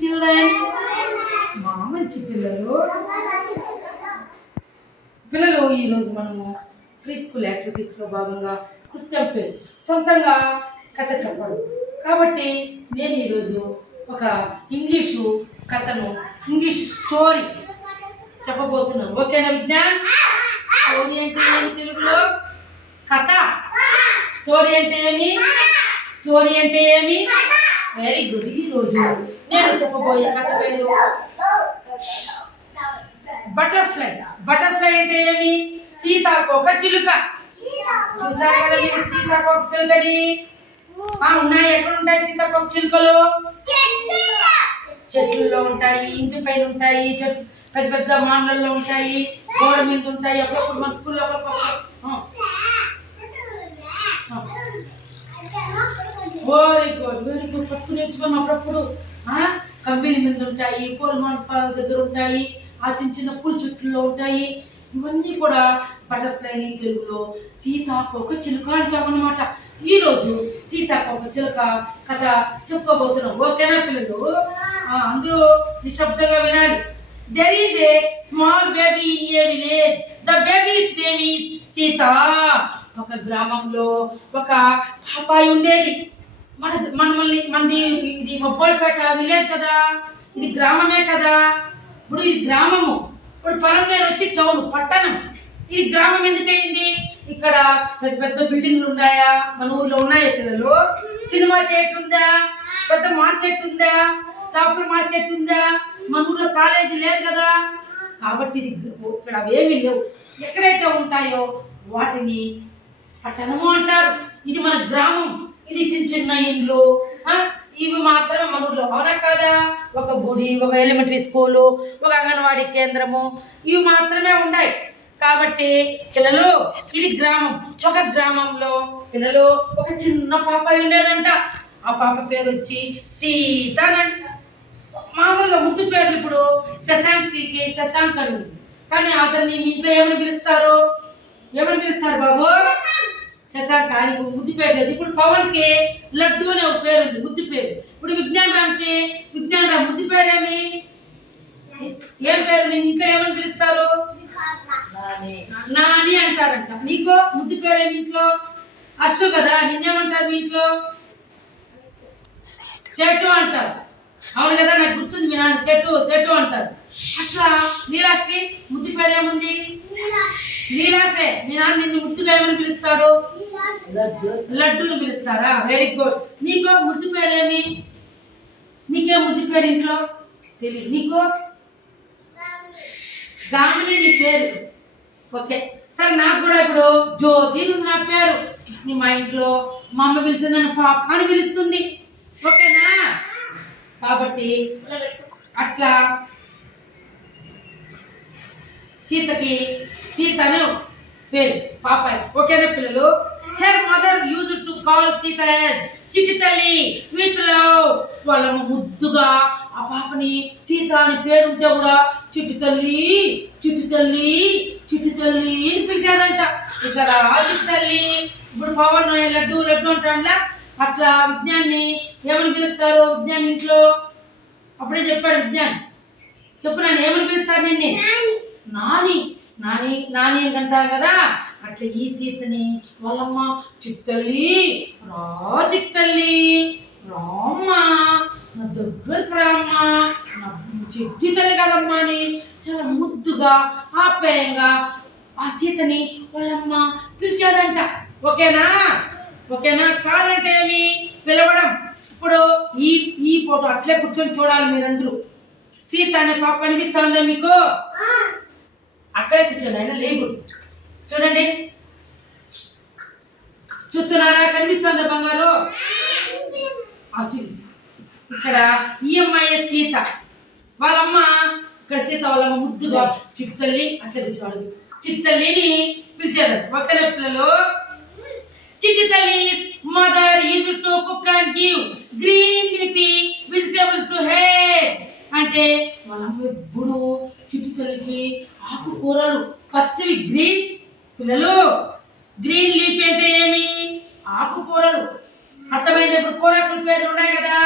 Children. మా మంచి పిల్లలు ఈరోజు మనము ప్రీ స్కూల్ యాక్టివిటీస్లో భాగంగా కృత్యం పేరు సొంతంగా కథ చెప్పాలి కాబట్టి నేను ఈరోజు ఒక ఇంగ్లీషు కథను ఇంగ్లీష్ స్టోరీ చెప్పబోతున్నాను. ఓకేనా విజ్ఞాన్? స్టోరీ అంటే ఏమి తెలుగులో? కథ. స్టోరీ అంటే ఏమి? స్టోరీ అంటే ఏమి? Very good. ఈరోజు నేను చెప్పబోయే కథ పేరు బటర్ఫ్లై. బటర్ఫ్లై అంటే ఏమి? సీతాకోక చిలుక. చూసారు కదా మీరు సీతాకోక చిలుకని? ఉన్నాయి. ఎక్కడ ఉంటాయి సీతాకోక చిలుకలు? చెట్లలో ఉంటాయి, ఇంటి పైన ఉంటాయి, పెద్ద పెద్ద మాన్లలో ఉంటాయి, గోడ మీద ఉంటాయి. అప్పుడప్పుడు మన స్కూల్లో వెరీ గుడ్ వెరీ గుడ్. పట్టు నేర్చుకున్నాం. అప్పుడప్పుడు కంపెనీ మీద ఉంటాయి, పూలమాల దగ్గర ఉంటాయి, ఆ చిన్న చిన్న పూల చెట్లలో ఉంటాయి. ఇవన్నీ కూడా బటర్ఫ్లైని తెలుగులో సీతాకోక చిలుక అంటామన్నమాట. ఈరోజు సీతాకోక చిలుక కథ చెప్పుకోబోతున్నాం. ఓకేనా పిల్లలు? అందరూ నిశ్శబ్దంగా వినాలి. There is a small baby in a village. The babies name is Sita. ఒక గ్రామంలో ఒక పాపాయి ఉండేది. మనది ఇది మొబ్బోళ్ళపేట విలేజ్ కదా, ఇది గ్రామమే కదా. ఇప్పుడు ఇది గ్రామము, ఇప్పుడు పొలం దగ్గర వచ్చి టౌన్ పట్టణం. ఇది గ్రామం ఎందుకయింది? ఇక్కడ పెద్ద పెద్ద బిల్డింగ్లు ఉన్నాయా? మన ఊర్లో ఉన్నాయా పిల్లలు? సినిమా థియేటర్ ఉందా? పెద్ద మార్కెట్ ఉందా? చేపల మార్కెట్ ఉందా? మన ఊర్లో కాలేజీ లేదు కదా. కాబట్టి ఇది ఇక్కడ అవేమీ లేవు. ఎక్కడైతే ఉంటాయో వాటిని పట్టణము అంటారు. ఇది మన గ్రామం. ఇది చిన్న చిన్న ఇండ్లు, ఇవి మాత్రమే మన ఊర్లో. అవునా కాదా? ఒక గుడి, ఒక ఎలిమెంటరీ స్కూలు, ఒక అంగన్వాడీ కేంద్రము, ఇవి మాత్రమే ఉన్నాయి. కాబట్టి పిల్లలు ఇది గ్రామం. ఒక గ్రామంలో పిల్లలు ఒక చిన్న పాప ఉండేదంట. ఆ పాప పేరు వచ్చి సీత అంట. మామూలుగా ముద్దు పేర్లు ఇప్పుడు శశాంక్కి శశాంక్ అని ఉంది, కానీ అతన్ని మీ ఇంట్లో ఏమని పిలుస్తారు? ఎవరు పిలుస్తారు బాబు? శశాంక్ అని ముద్దు పేరు లేదు. ఇప్పుడు పవన్కి లడ్డు అనే ఒక పేరు ఉంది, ముద్దు పేరు. ఇప్పుడు విజ్ఞాన్ రామ్ ముద్దు పేరేమి? ఏం పేరు? నేను ఇంట్లో ఏమని పిలుస్తారు? నాని అంటారంట. నీకో ముద్దు పేరేమి ఇంట్లో? అశ్వ కదా. నిన్నేమంటారు మీ ఇంట్లో? సెటు అంటారు. అవును కదా, నాకు గుర్తుంది. మీ నాన్న సెటు అంటారు. అట్లా నీలాష్కి ముద్దు పేరేముంది? నీలాషే. మీ నాన్న నిన్ను ముద్దుగా ఏమని పిలుస్తాడు? లడ్డూని పిలుస్తారా? Very good. నీకో ముద్దు పేరేమి? నీకే ముద్దు పేరు ఇంట్లో తెలియదు? నీకో గామిని నీ పేరు. ఓకే సరే. నాకు కూడా ఇప్పుడు జ్యోతి నా పేరు. మా ఇంట్లో మా అమ్మ పిలిచి నన్ను పాప అని పిలుస్తుంది. ఓకేనా? కాబట్టి అట్లా సీత అనే పేరు పాపాయి. ఓకేనా పిల్లలు? Her mother used to call Sita as చిట్టి తల్లి విత్ లవ్. వాళ్ళ ముద్దుగా ఆ పాపని సీత అని పేరు ఉంటే కూడా చిట్టి తల్లి చిట్టి తల్లి చిట్టి తల్లి అని పిలిచేదంట. ఇట్లా చిట్టి తల్లి. ఇప్పుడు పవన్ లడ్డు అంటాడులా, అట్లా విజ్ఞాన్ని ఏమని పిలుస్తారు? విజ్ఞాన్ ఇంట్లో అప్పుడే చెప్పాడు విజ్ఞాన్. చెప్పు నాన్న, ఏమని పిలుస్తారు నిన్ను? నాని నాని నాని అని అంటారు కదా. అట్లా ఈ సీతని వాళ్ళమ్మ చిట్టి తల్లి రా, చిట్టి తల్లి రామ్మా, నా దగ్గరకు రామ్మా, నా చిట్టి తల్లి కదమ్మా అని చాలా ముద్దుగా ఆప్యాయంగా ఆ సీతని వాళ్ళమ్మ పిలిచారంట. ఓకేనా? కాదంటే ఏమి? పిలవడం. ఇప్పుడు ఈ ఫోటో అట్లే కూర్చొని చూడాలి మీరందరూ. సీత అనే పాప కనిపిస్తుందా మీకు? అక్కడే కూర్చోండి, ఆయన లేదు. చూడండి, చూస్తున్నారా? కనిపిస్తుందా బంగారు? చూపిస్తా. ఇక్కడ ఈఎంఐ సీత వాళ్ళమ్మ. ఇక్కడ సీత వాళ్ళమ్మ ముద్దుగా చిట్టి తల్లి అట్లా కూర్చోడు. చిట్టి తల్లిని పిలిచారు. ఒక్కరే పిల్లలు. చిట్టి తల్లి's mother used to cook and give green leafy vegetables to her. అంటే వాళ్ళమ్మ ఎప్పుడు చిట్టి తల్లికి ఆకుకూరలు పచ్చవి గ్రీన్. పిల్లలు గ్రీన్ లీఫ్ అంటే ఏమి? ఆకుకూరలు. అర్థమైంది? ఇప్పుడు కూరకుల పేర్లు ఉన్నాయి కదా.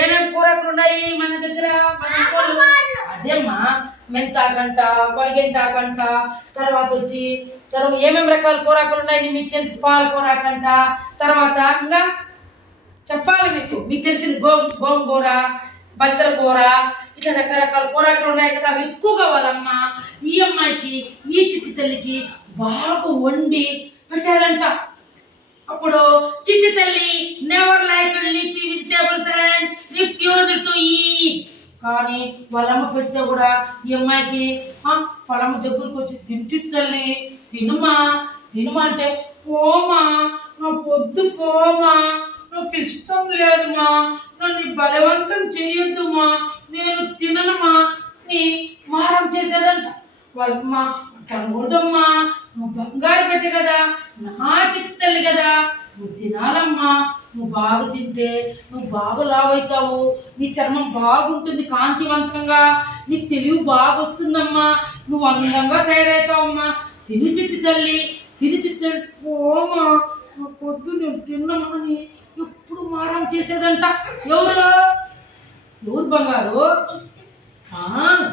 ఏమేమి కూరకులు ఉన్నాయి మన దగ్గర? అదేమ్మా, మెంతాకంట, పొలగెంటాకంట, తర్వాత ఏమేమి రకాల కూరకులు ఉన్నాయి మీకు తెలిసి? పాలకూరకంట, తర్వాత ఇంకా చెప్పాలి మీకు తెలిసిన గోంగూర, బచ్చల కూర, ఇట్లా రకరకాల కూరకులు ఉన్నాయి కదా. అవి ఎక్కువగా వాళ్ళమ్మ ఈ అమ్మాయికి, ఈ చిట్టి తల్లికి బాగా వండి పెట్టారంట. అప్పుడు చిట్టి తల్లి never like leafy vegetables and refuse to eat. కానీ వాళ్ళమ్మ పెడితే కూడా ఈ అమ్మాయికి వాళ్ళమ్మ దగ్గరకు వచ్చి చిట్టి తల్లి తినుమా అంటే, పోమా నా పొద్దు పోమా, నాకు ఇష్టం లేదుమా, నన్ను బలవంతం చేయొద్దుమా, నేను తిననుమా అని మారం చేసేదంట. వాళ్ళమ్మ కనకూడదమ్మా, నువ్వు బంగారు పెట్టి కదా, నా చిట్టి తల్లి కదా, నువ్వు తినాలమ్మా, నువ్వు బాగా తింటే నువ్వు బాగా లావవుతావు, నీ చర్మం బాగుంటుంది కాంతివంతంగా, నీకు తెలివి బాగా వస్తుందమ్మా, నువ్వు అందంగా తయారవుతావమ్మా, తిని చిట్టి తల్లి పోమా, నా పొద్దు నేను తిన్నామా అని ఎప్పుడు మారం చేసేదంట. ఎవరు బంగారు?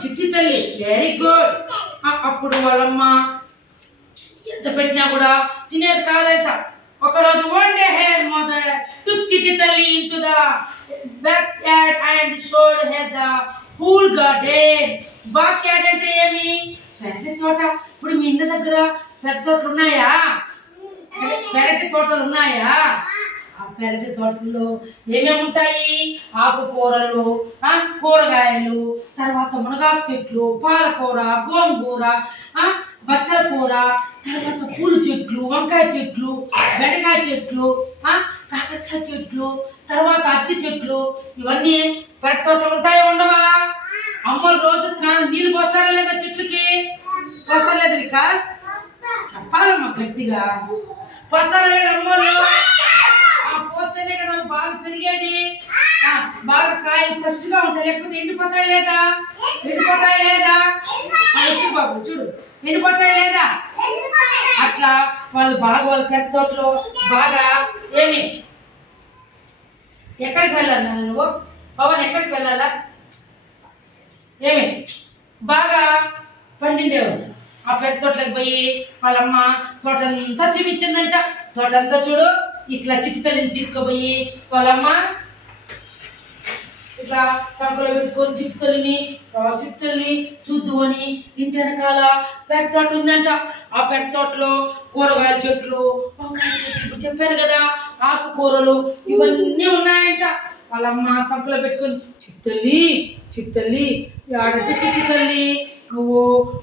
చిట్టి తల్లి. Very good. అప్పుడు వాళ్ళమ్మ ఎంత పెట్టినా కూడా తినేది కాదంట. ఒకరోజు one day her mother took చిట్టి తల్లి into the backyard and showed her the whole garden. Backyard అంటే ఏమి? పెరటి తోట. ఇప్పుడు మీ ఇంటి దగ్గర పెరటి తోటలు ఉన్నాయా? పెరటి తోటలు ఉన్నాయా? ఆ పెరటి తోటల్లో ఏమేమి ఉంటాయి? ఆకుకూరలు, కూరగాయలు, తర్వాత మునగాకు చెట్లు, పాలకూర, గోంగూర, బచ్చల కూర, తర్వాత పూల చెట్లు, వంకాయ చెట్లు, బెండకాయ చెట్లు, కాకరకాయ చెట్లు, తర్వాత అరటి చెట్లు, ఇవన్నీ పెరటి తోటలు ఉంటాయా ఉండవా? అమ్మలు రోజు నీళ్ళు పోస్తారా లేదా చెట్లకి? పోస్తారా లేదా వికాస్? చెప్పాలమ్మా గట్టిగా. పోస్తారా లేదా అమ్మలు? పోస్తేనే కదా బాగా పెరిగేది, బాగా కాయలు ఫ్రెష్ గా ఉంటాయి, లేకపోతే ఎండిపోతాయి లేదా? చూడు బాబు, చూడు, ఎండిపోతాయి లేదా? అట్లా వాళ్ళు బాగా వాళ్ళ పెద్ద తోటలో బాగా ఏమి ఎక్కడికి వెళ్ళాలి నువ్వు పవన్? ఎక్కడికి వెళ్ళాలా? ఏమి బాగా పండిండేవాడు. ఆ పెద్ద తోటలకు పోయి వాళ్ళమ్మ తోటంతా చూపించిందంట. తోటంతా చూడు, ఇట్లా చిట్టి తల్లిని తీసుకుపోయి వాళ్ళమ్మ ఇట్లా సంపలో పెట్టుకొని చిట్టి తల్లి చూద్దు అని ఇంటి వెనకాల పెద్ద తోట ఉందంట. ఆ పెద్ద తోటలో కూరగాయల చెట్లు, వంకాయ చెట్లు, ఇప్పుడు చెప్పాను కదా, ఆకుకూరలు ఇవన్నీ ఉన్నాయంట. వాళ్ళమ్మ సంపలో పెట్టుకొని చిట్టి తల్లి ఆడది చిట్టి తల్లి, నువ్వు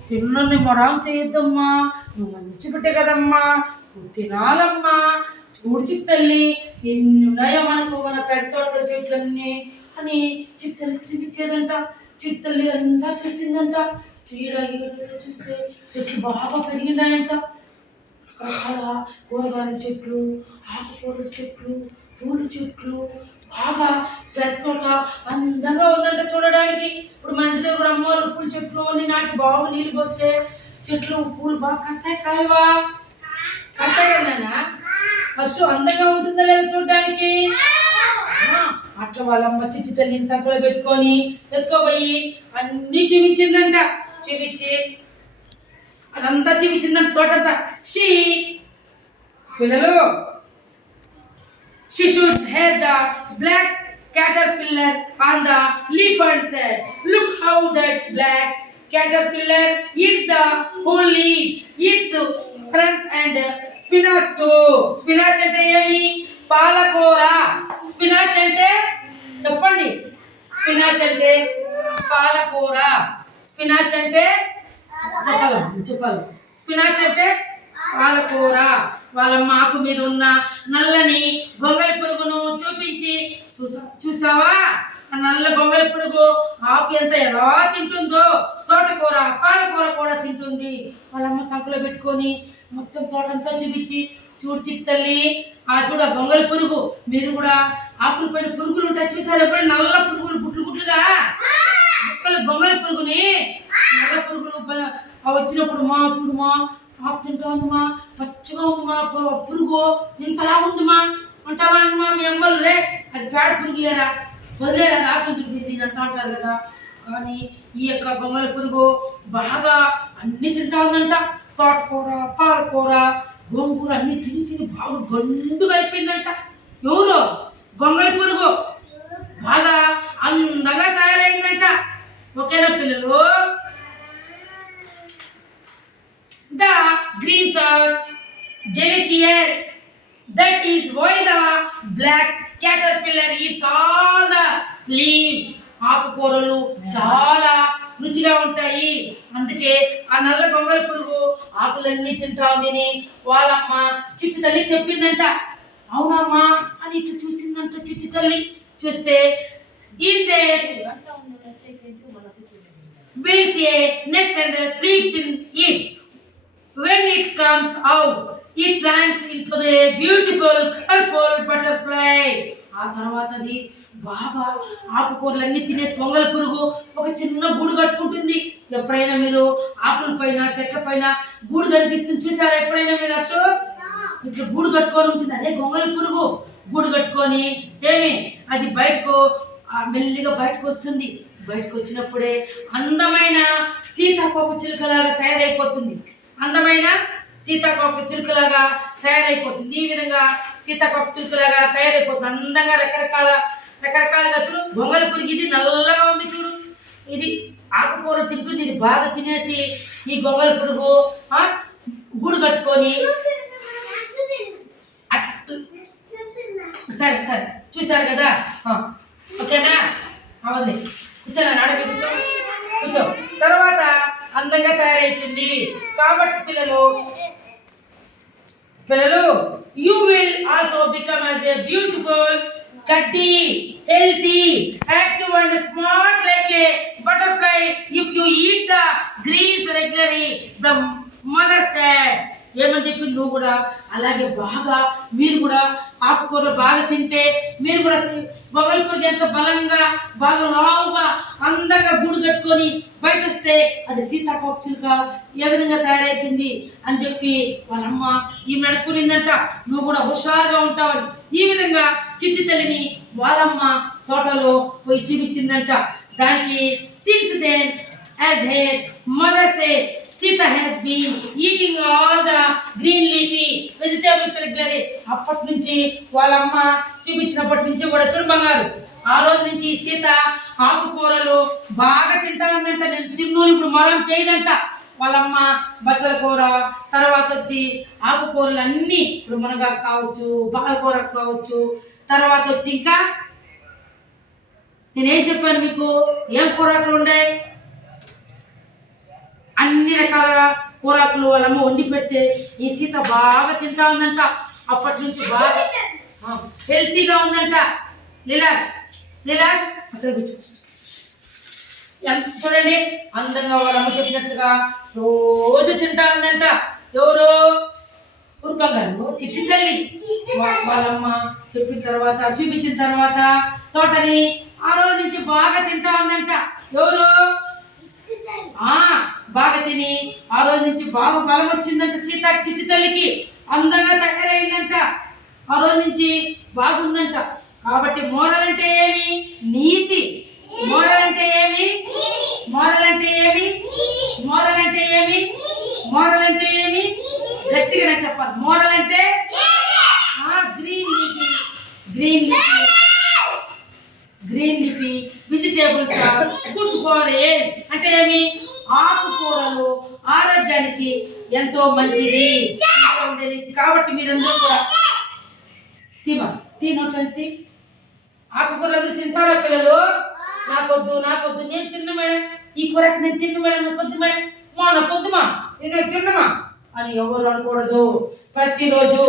తిన్నని మొరాం చేయొద్దమ్మా, నువ్వు మంచి బిడ్డ కదమ్మా, నువ్వు తినాలమ్మా, చూడు చిట్టి తల్లి ఎన్ని ఉన్నాయో మనకు మన పెద్ద తోటల చెట్లన్నీ అని చిట్టి తల్లి చూపించేదంట. చిట్టి తల్లి అంతా చూసిందంట. చూస్తే చెట్లు బాగా పెరిగినాయంట. రకరకాల కూరగాయల చెట్లు, ఆకుకూరల చెట్లు, పూల చెట్లు, బాగా పెద్ద తోట అందంగా ఉందంట చూడడానికి. ఇప్పుడు మన ఇంటి దగ్గర అమ్మవారు పూల చెట్లు అన్ని నాటి బాగా నీళ్ళు పోస్తే చెట్లు పూలు బాగా కాస్తాయి కాయవా? కాస్తాయి కదా నాన్న? ఫస్ట్ అందంగా ఉంటుందా లేదా చూడడానికి? అట్లా వాళ్ళమ్మ చిట్టి తల్లిని సంకలో పెట్టుకొని ఎత్తుకోపోయి అన్ని చూపించిందంట. చూపించి అదంతా చూపించిందంట తోటంతా. పిల్లలు, she should have the black caterpillar on the leaf and said, look how that black caterpillar eats the whole leaf, eats front and spinach too. Spinach అంటే ఏమి? పాలకూర. స్పినాచ్ అంటే చెప్పండి. స్పినాచ్ అంటే పాలకూర. స్పినాచ్ అంటే చెప్పాలి. స్పినాచ్ అంటే పాలకూర. వాళ్ళమ్మ ఆకు మీద ఉన్న నల్లని గొంగళి పురుగును చూపించి, చూసావా ఆ నల్ల గొంగళి పురుగు ఆకు ఎలా తింటుందో తోటకూర పాలకూర కూడా తింటుంది. వాళ్ళమ్మ సంకలో పెట్టుకొని మొత్తం తోటంతా చూపించి, చూడు చిట్టి తల్లి, చూడ గొంగళి పురుగు, మీరు కూడా ఆకులు పైన పురుగులు ఉంటాయి చూసారు ఎప్పుడైనా? నల్ల పురుగులు గుట్లుగా గొంగళి పురుగుని, నల్ల పురుగులు వచ్చినప్పుడు చూడుమా ఆకు తింటా ఉందిమా, పచ్చగా ఉందిమా, పురుగు ఇంతలా ఉందిమా అంటావా? మీ అమ్మలు రే అది పేడ పురుగు లేరా? వదిలేరా ఆకులు తింటుంది అంటూ అంటారు కదా. కానీ ఈ యొక్క గొంగళి పురుగు బాగా అన్ని తింటా ఉందంట. తోటకూర, పాలకూర, గోంగూర అన్ని తిని తిని బాగా గండుగా అయిపోయిందంట. ఎవరు? గొంగళి పురుగు బాగా అందంగా తయారైందంట. ఓకేనా పిల్లలు? The greens are delicious. That is why the black caterpillar eats all the leaves. ఆకుకూరలు చాలా రుచిగా ఉంటాయి. అందుకే ఆ నల్ల గొంగళి పురుగు ఆకులన్నీ తింటా ఉందని వాళ్ళమ్మ చిట్టి తల్లి చెప్పిందంట. అవునమ్మా అని ఇటు చూసిందంట చిట్టి తల్లి. చూస్తే in there builds a nest and sleeps in it. When it comes out, it turns into a beautiful, colorful butterfly. ఆ తర్వాత అది బాగా ఆకుకూరలన్నీ తినేసి గొంగళి పురుగు ఒక చిన్న గూడు కట్టుకుంటుంది. ఎప్పుడైనా మీరు ఆకుల పైన, చెట్ల పైన గూడు కనిపిస్తుంది చూసారా? ఎప్పుడైనా మీరు అశోక్ ఇట్లా గూడు కట్టుకొని ఉంటుంది. అదే గొంగళి పురుగు గూడు కట్టుకొని అది బయటకు మెల్లిగా బయటకు వస్తుంది. బయటకు వచ్చినప్పుడే అందమైన సీతాకోక చిలుకలాగా తయారైపోతుంది. అందమైన సీతాకోక చిలుకలాగా తయారైపోతుంది. ఈ విధంగా సీతాకోక చిలుకలాగా తయారైపోతుంది. అందంగా రకరకాలుగా చూడు. గొంగళి పురుగు ఇది నల్లగా ఉంది చూడు. ఇది ఆకుకూర తింటుంది. ఇది బాగా తినేసి ఈ గొంగళి పురుగు గూడు కట్టుకొని సరే సరే చూసారు కదా. ఓకేనా? అవన్నీ కూర్చోనా? నాడబి కూర్చో కూర్చో. తర్వాత అందంగా తయారైతుంది. కాబట్టి పిల్లలు you will also become as a beautiful, cutie, healthy, active and smart like a butterfly if you eat the greens regularly the mother said. ఏమని చెప్పింది? నువ్వు కూడా అలాగే బాగా మీరు కూడా ఆకుకూరలు బాగా తింటే మీరు కూడా గొంగళి పురుగు ఎంత బలంగా బాగా లావుగా అందంగా గూడు కట్టుకొని బయట వస్తే అది సీతాకోక చిలుక ఏ విధంగా తయారవుతుంది అని చెప్పి వాళ్ళమ్మ ఈమె అనుకునిందంట. నువ్వు కూడా హుషారుగా ఉంటావని. ఈ విధంగా చిట్టి తల్లిని వాళ్ళమ్మ తోటలో పోయి చూపించిందంట. దానికి since then as her mother says, Sita has been eating all the green leafy vegetables regularly. అప్పటి నుంచి వాళ్ళమ్మ చూపించినప్పటి నుంచి కూడా చూడు బంగారు, ఆ రోజు నుంచి సీత ఆకుకూరలు బాగా తింటా ఉందంట. నేను తిన్ను ఇప్పుడు మరం చేయదంట. వాళ్ళమ్మ బచ్చల కూర, తర్వాత వచ్చి ఆకుకూరలు అన్నీ ఇప్పుడు మునగాకు కావచ్చు, పాలకూర కావచ్చు, తర్వాత వచ్చి ఇంకా నేనేం చెప్పాను మీకు? ఏం కూరకులు ఉన్నాయి? అన్ని రకాల కూరాకులు వాళ్ళమ్మ వండి పెడితే ఈ సీత బాగా తింటా ఉందంట. అప్పటి నుంచి బాగా హెల్తీగా ఉందంట. లీలాష్ అక్కడ కూర్చో. చూడండి అందంగా వాళ్ళమ్మ చెప్పినట్టుగా రోజు తింటా ఉందంట. ఎవరు? ఊరుకోగారు చిట్టి తల్లి. వాళ్ళమ్మ చెప్పిన తర్వాత చూపించిన తర్వాత తోటని ఆ రోజు నుంచి బాగా తింటా ఉందంట. ఎవరు? బాగా తిని ఆ రోజు నుంచి బాగా బలం వచ్చిందంట సీతాకి, చిట్టి తల్లికి. అందంగా తయారైందంట. ఆ రోజు నుంచి బాగుందంట. కాబట్టి మోరల్ అంటే ఏమి? నీతి. మోరల్ అంటే ఏమి? మోరల్ అంటే ఏమి? మోరల్ అంటే ఏమి? మోరల్ అంటే ఏమి? గట్టిగా నేను చెప్పాలి. మోరల్ అంటే green leafy vegetables are good for health. అంటే ఏమి? ఆకుకూరలు ఆరోగ్యానికి ఎంతో మంచిది. కాబట్టి మీరందరూ కూడా తినొచ్చి ఆకుకూరలు తింటారా పిల్లలు? నాకొద్దు నేను తిన్న మేడం, ఈ కూరకి నేను తిన్న మేడం, పొద్దు మేడం, పొద్దుమా నేను తిన్నమా అని ఎవరు అనకూడదు. ప్రతిరోజు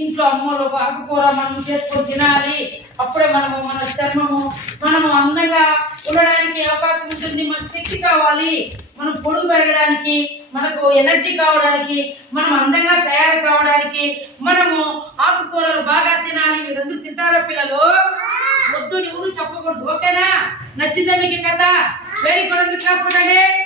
ఇంట్లో అమ్మలో ఆకుకూర మనం చేసుకొని తినాలి. అప్పుడే మన చర్మము అందంగా ఉండడానికి అవకాశం ఉంటుంది. మనకు శక్తి కావాలి, మనం పొడుగు పెరగడానికి, మనకు ఎనర్జీ కావడానికి, మనం అందంగా తయారు కావడానికి మనము ఆకుకూరలు బాగా తినాలి. మీరందరూ తింటారా పిల్లలు? వద్దు ఎవరు చెప్పకూడదు. ఓకేనా? నచ్చిందా మీకు కథ? Very good.